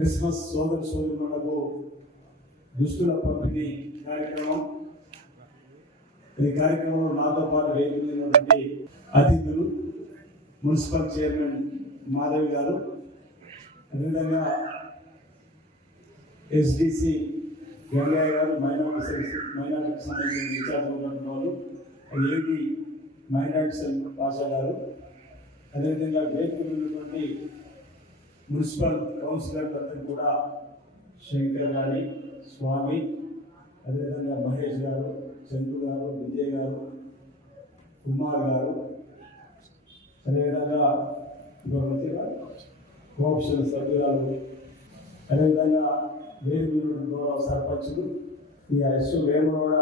Christmas సోదరులకు దుస్తుల పంపిణీ కార్యక్రమం. ఈ కార్యక్రమంలో నాతో పాటు వేదికైనటువంటి అతిథులు మున్సిపల్ చైర్మన్ మాధవి గారు, అదేవిధంగా ఎస్డిసి గంగయ్య గారు, మైనార్టీకి సంబంధించిన ఇన్ఛార్జ్ వాళ్ళు, ఏపీ మైనార్టీ సెల్ పాషా గారు, అదేవిధంగా వేదికలు ఉన్నటువంటి మున్సిపల్ కౌన్సిలర్లందరూ కూడా శంకర్ గారి, స్వామి, అదేవిధంగా మహేష్ గారు, చంద్రు గారు, విజయ్ గారు, కుమార్ గారు, అదేవిధంగా కోఆప్షన్ సభ్యురాలు, అదేవిధంగా వేదికలు గౌరవ సర్పంచులు, ఈ వేమగౌడ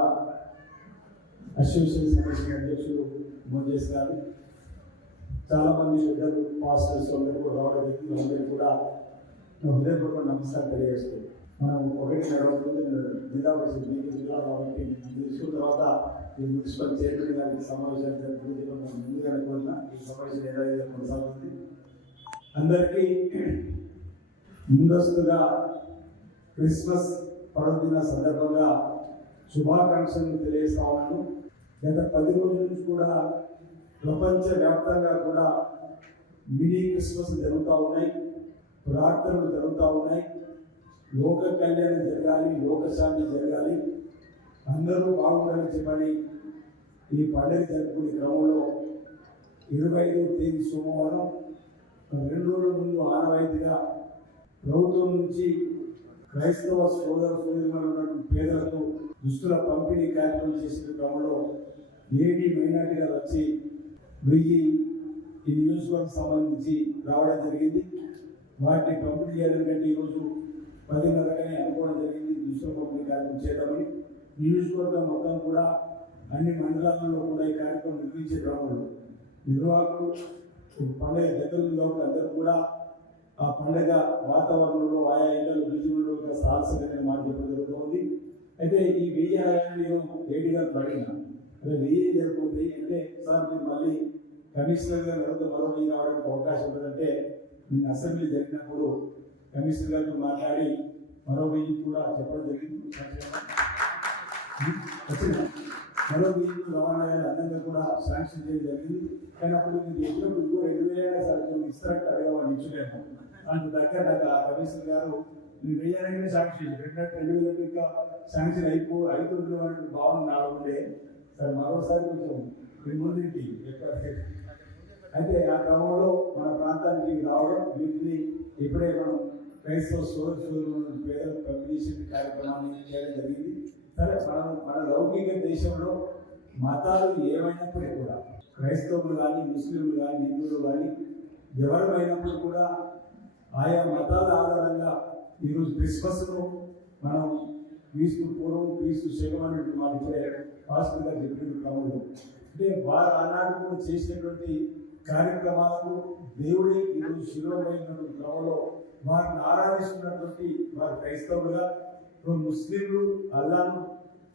అసోసియేషన్ సంబంధించిన అధ్యక్షులు మోజేష్ గారు, చాలామంది ఇద్దరు పాస్టర్స్ అందరూ కూడా రావడం జరిగింది. అందరూ కూడా హృదయపూర్వక నమస్కారం తెలియజేస్తుంది. మనం ఒకటి నడవతుంది జిల్లా పరిషత్ మీటింగ్ జిల్లా కాబట్టి తీసుకున్న తర్వాత ఈ మున్సిపల్ చైర్మన్ గారికి సమావేశాలు జరుగుతుంది. ముందుగా అనుకున్న ఈ సమావేశం ఏదైతే కొనసాగుతుంది. అందరికీ ముందస్తుగా క్రిస్మస్ పర్వదిన సందర్భంగా శుభాకాంక్షలు తెలియజేస్తా ఉన్నాను. గత 10 రోజుల నుంచి కూడా ప్రపంచవ్యాప్తంగా కూడా మినీ క్రిస్మస్ జరుగుతూ ఉన్నాయి, ప్రార్థనలు జరుగుతూ ఉన్నాయి. లోక కళ్యాణం జరగాలి, లోకశాంతి జరగాలి, అందరూ బాగుండాలని చెప్పని ఈ పండుగ జరుపుకునే క్రమంలో 25వ తేదీ సోమవారం 2 రోజుల ముందు ఆనవాయితీగా ప్రభుత్వం నుంచి క్రైస్తవ సోదరున్నటువంటి పేదలకు దుస్తుల పంపిణీ కార్యక్రమం చేసిన క్రమంలో ఏడీ మైనార్టీ గారు వచ్చి 1000 ఈ నియోజకవర్గం సంబంధించి రావడం జరిగింది. వాటిని పంపిణీ చేయడం కంటే ఈరోజు 10:30 అనుకోవడం జరిగింది. దుస్తుల పంపిణీ కార్యక్రమం చేద్దామని నియోజకవర్గం మొత్తం కూడా అన్ని మండలాలలో కూడా ఈ కార్యక్రమం నిర్వహించే క్రమంలో నిర్వాహకులు పండుగ దగ్గరలో అందరూ కూడా ఆ పండుగ వాతావరణంలో ఆయా ఇళ్లలో బిజీలో సాహసంగా మాట చెప్పడం జరుగుతుంది. అయితే ఈ 1000 నేను ఏడీ గారు అడిగినా, అదే 1000 జరుగుతుంది అంటే సార్ మీరు మళ్ళీ కమిషనర్ గారు మరో 1000 రావడానికి అవకాశం ఉంటుందంటే నేను అసెంబ్లీ జరిగినప్పుడు కమిషనర్ గారితో మాట్లాడి మరో 1000 కూడా చెప్పడం జరిగింది. మరో 1000 రవాణా అందంగా కూడా శాంక్షన్ చేయడం జరిగింది. కానీ అప్పుడు మీరు ఎప్పుడు 2000 సార్ ఇస్తారంటే అడగమని ఇచ్చులేము. దానికి దగ్గర నాకు కమిషనర్ గారు మీరు 1000 శాంక్షన్ 2000 ఇంకా శాంక్షన్ అయిపోతుంది అని భావన నా ఉండే సార్ మరోసారి కొంచెం ముందుంటి. అయితే ఆ క్రమంలో మన ప్రాంతానికి రావడం, వీటిని ఇప్పుడే మనం క్రైస్తవ సోదరులు పేదలకు పంపిణీ కార్యక్రమాన్ని చేయడం జరిగింది. సరే, మన లౌకిక దేశంలో మతాలు ఏమైనప్పటికీ కూడా క్రైస్తవులు కానీ, ముస్లింలు కానీ, హిందువులు కానీ ఎవరైనప్పుడు కూడా ఆయా మతాల ఆధారంగా ఈరోజు క్రిస్మస్ను మనం క్రీస్తు పూర్వం క్రీస్తు శకం అనేటువంటి మాట ఇప్పుడే పాస్టర్ గారు చెప్పిన క్రమంలో అంటే వారు ఆనాడు కూడా చేసినటువంటి కార్యక్రమాలకు దేవుడే ఈరోజు శిరోమైనటువంటి క్రమంలో వారిని ఆరాధిస్తున్నటువంటి వారు క్రైస్తవులుగా, ముస్లింలు అల్లాను,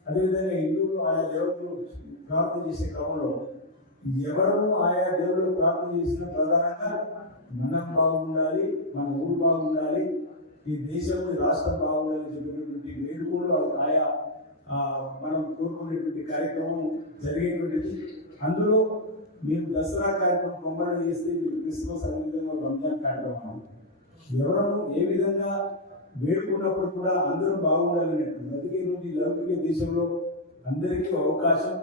అదేవిధంగా హిందువులు ఆయా దేవతలు ప్రార్థన చేసే క్రమంలో ఎవరు ఆయా దేవుడు ప్రార్థన చేసిన ప్రధానంగా మనం బాగుండాలి, మన ఊరు బాగుండాలి, ఈ దేశంలో రాష్ట్రం బాగుండాలని చెప్పినటువంటి వేడుకలు ఆయా మనం కోరుకునేటువంటి కార్యక్రమం జరిగేటువంటిది. అందులో మీరు దసరా కార్యక్రమం కొమ్మరణ చేస్తే మీరు క్రిస్మస్ అదేవిధంగా రంజాన్ కార్యక్రమం ఎవరను ఏ విధంగా వేడుకున్నప్పుడు కూడా అందరూ బాగుండాలని. అందుకే రోజు ఈ లౌకిక దేశంలో అందరికీ అవకాశం